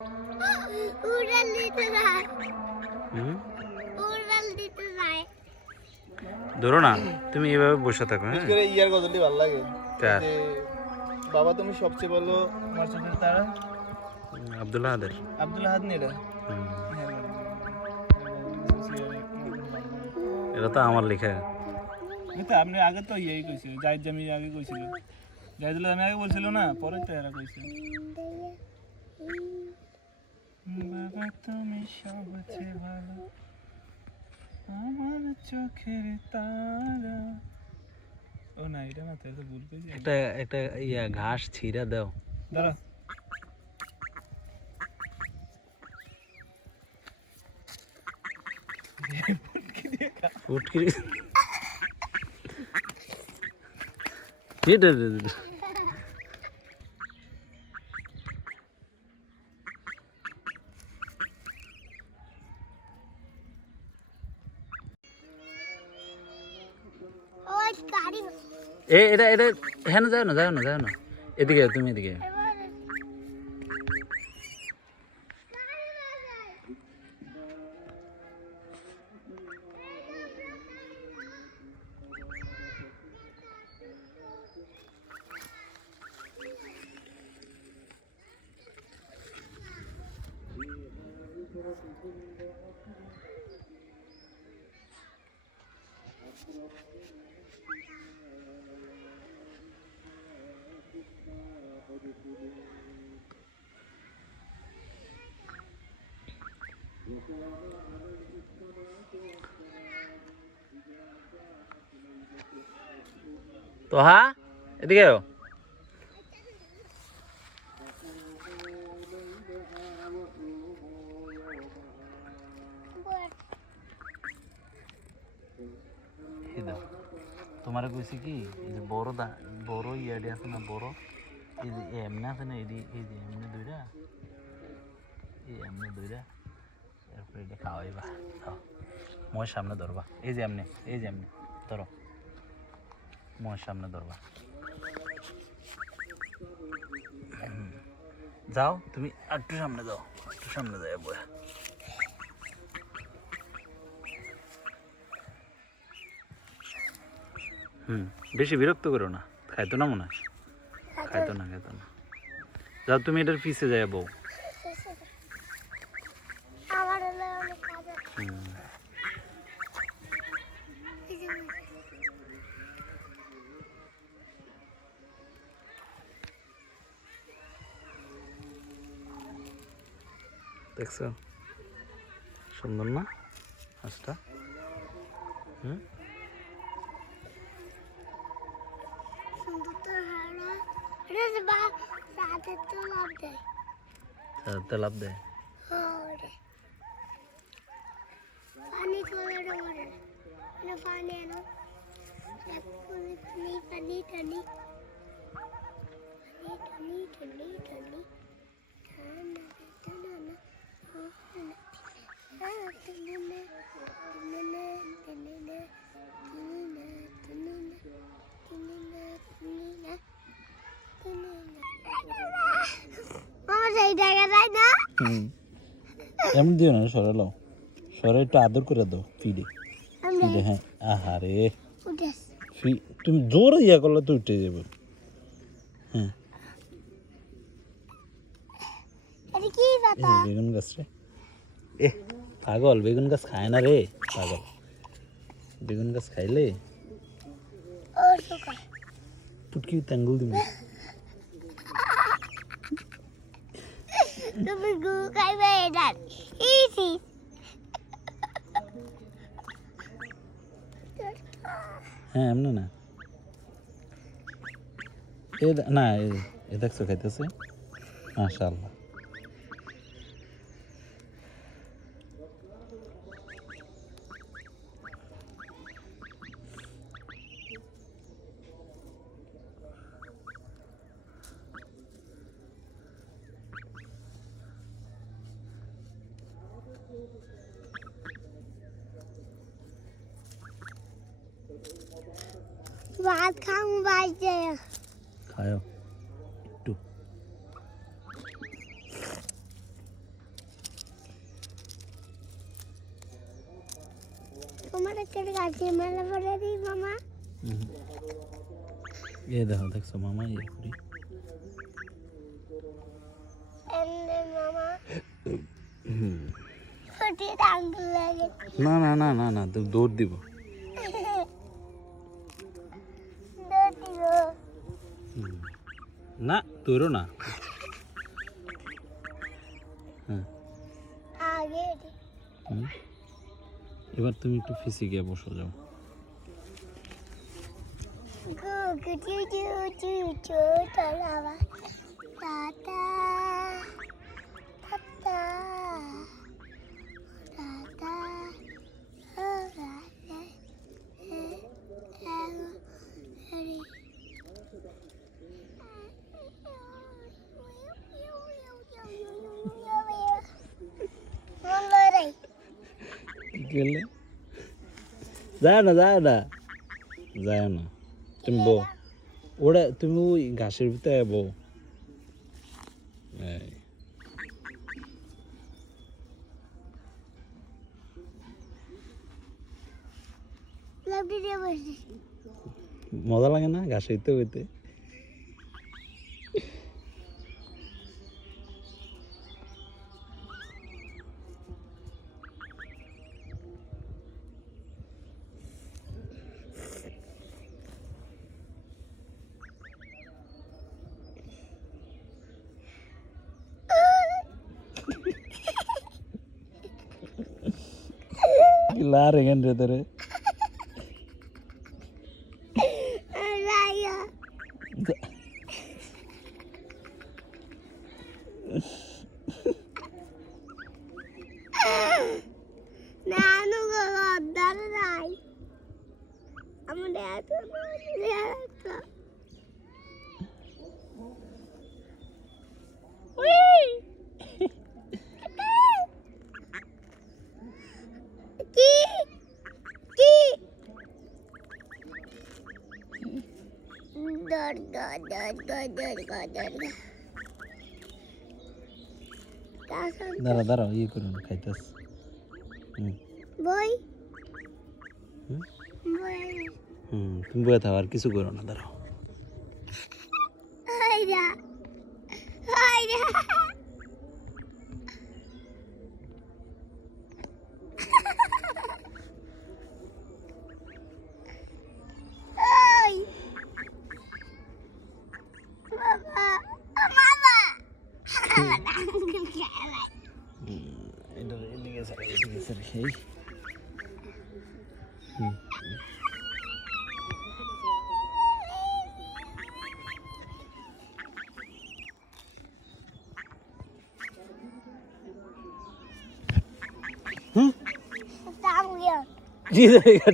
উড়াল দিতে যায় উড়াল দিতে যায় ধরো না তুমি এভাবে বসে থাকো হ্যাঁ করে ইয়ার গজলটি ভালো লাগে কার? যে বাবা তুমি সবচেয়ে ভালো মাসুদের তারা আব্দুল্লাহ আদের আব্দুল হাদ নেরা এটা তো আমার লেখা তো আপনি আগে তো ইয়েই কইছিল জাহিদ জামি আগে কইছিল জাহিদুল্লাহ আমি আগে বলছিল না পরে তো এরা কইছে বাবা তুমি সবচেয়ে ভালো আমার চোখের তারা ও না এটা না তাহলে ভুল কইছি একটা একটা ইয়া ঘাস ছিঁড়া দাও দাঁড়া উটকি এটা ওই গাড়ি এটা এটা হ্যাঁ যাও না যাও না যাও না এদিকে তুমি এদিকে তো হ্যাঁ এদিকে তোমার কইছি কি এই যে বড় বড় ইয়াডি আছে না বড় এই যে এমনি আছে না এই যে এমনি দুইটা এই এমনি দুইটা এরপরে এটা খাওয়াইবা খাও মোয়ের সামনে ধরবা এই যে এমনি ধরো মোয়ের সামনে ধরবা যাও তুমি একটু সামনে যাও একটু সামনে যাও বয়া বেশি বিরক্ত করো না খাইতো না মনে হয় খাইতো না যাও তুমি এটার পিছে যাই বউ আমার হলো অনেক কাজ আছে দেখছো সুন্দর না হাঁসটা সুন্দর তো হারা রে বা সাথে তো লাভ দেয় লাভ দেয় ওরে পানি তোলে ওরে না পানি এনো পানি টানি এমন দিও না সরালো সরে একটু আদর করে দাও ফিডে হ্যাঁ আহারে তুমি জোর ইয়া করলে তো উঠে যাবে হ্যাঁ বেগুন গাছ রে পাগল বেগুন গাছ খায় না রে পাগল বেগুন গাছ খাইলে পুটকি তাঙ্গুল দিবি তুমি গু খাইবে এটা ইসি হ্যাঁ এমন না না এ দেখছো খাইতেছে মাশাআল্লাহ ভাত খাম বাজে খাও একটু একটা গাছে মালা পরে দিই মামা। এ দেখো দেখছো মামা ইয়ে করি এমনি মামা ফুটি আঙ্গুল লাগে। না না না না না তুমি দৌড় দিব না তোরও না হ্যাঁ আগে এবার তুমি একটু ফিসে গিয়ে বসো যাও গু চু চু চু চু তলাবা টাটা টাটা টাটা ও রাতে কি করলে যায় না যায় না যায় না তুমি বউ ওরা তুমি ওই ঘাসের ভিতরে বউ এই মজা লাগে না ঘাসের ভিতরে হইতে লারে কেন রে তোরে ನಾನು ದರ್ರಾಯ್ ಆಮೇಲೆ ಅದು দাঁড়া দাঁড়াও ইয়ে করুন খাইতেস বই হুম বই তুমি বয়ে থাকো আর কিছু করো না দাঁড়াও হাইরা হাইরা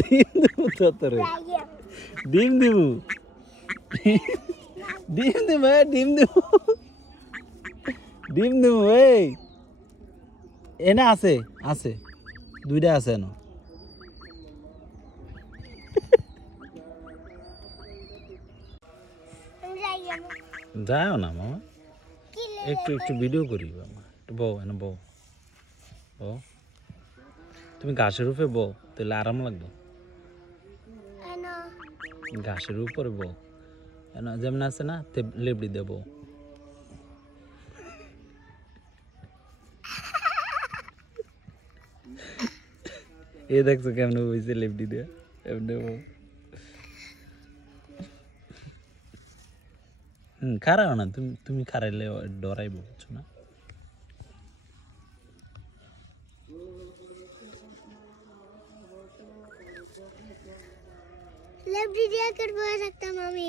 ডিম দেবো তোরে ডিম দেবো ডিম দেবো ডিম দেবো ডিম দেবো এই এনে আছে আছে দুইটা আছে এনো যাও না মামা একটু একটু ভিডিও করি মামা একটু বউ এনে বউ বউ তুমি ঘাসের উপরে বউ তাহলে আরাম লাগবে ঘাসের উপরে বউ এনে যেমন আছে না লেবড়ি দেবো এ দেখছো কেমন বইছে লেবড়ি দিয়ে এমনি বউ খারাও না তুমি তুমি খারাইলে ডরাইবো বুঝছো না লেবড়ি দিয়ে করবো থাকতাম আমি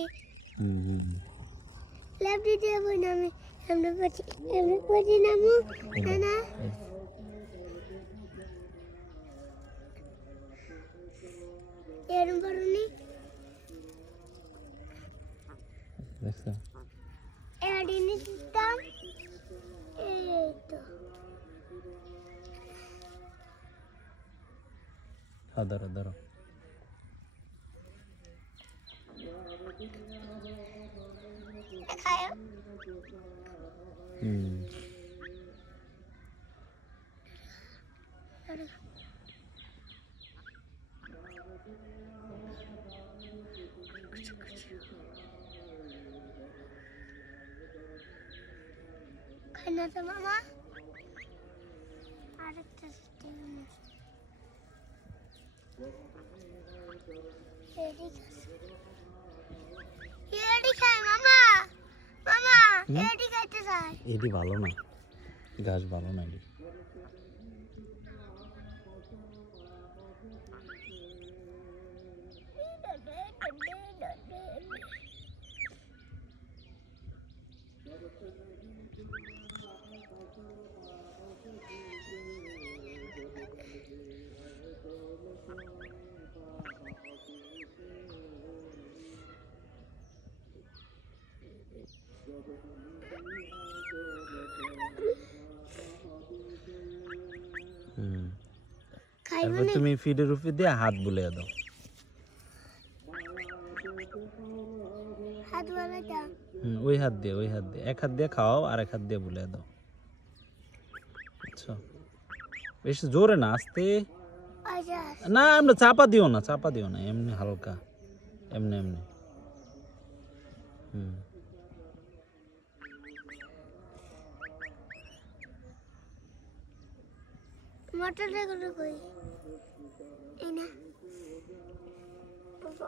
লেবড়ি দিয়ে বই না আমি এমনি পড়ি নামু না এরম করুনি দেখছো এডিনি দিতাম এই তো ধরো ধরো খায় না তো মামা আরেকটা সিস্টেম এডি খাই মামা মামা এডি খাইতে চাই এটি ভালো না গাছ ভালো না এটি তারপর তুমি ফিডের উপর দিয়ে হাত বুলিয়ে দাও হাত বলে দাও ওই হাত দিয়ে এক হাত দিয়ে খাওয়াও আর এক হাত দিয়ে বুলিয়ে দাও আচ্ছা বেশি জোরে না আস্তে আচ্ছা না এমনি চাপা দিও না এমনি হালকা এমনি মোটরটা গুলো কই এই না বাবা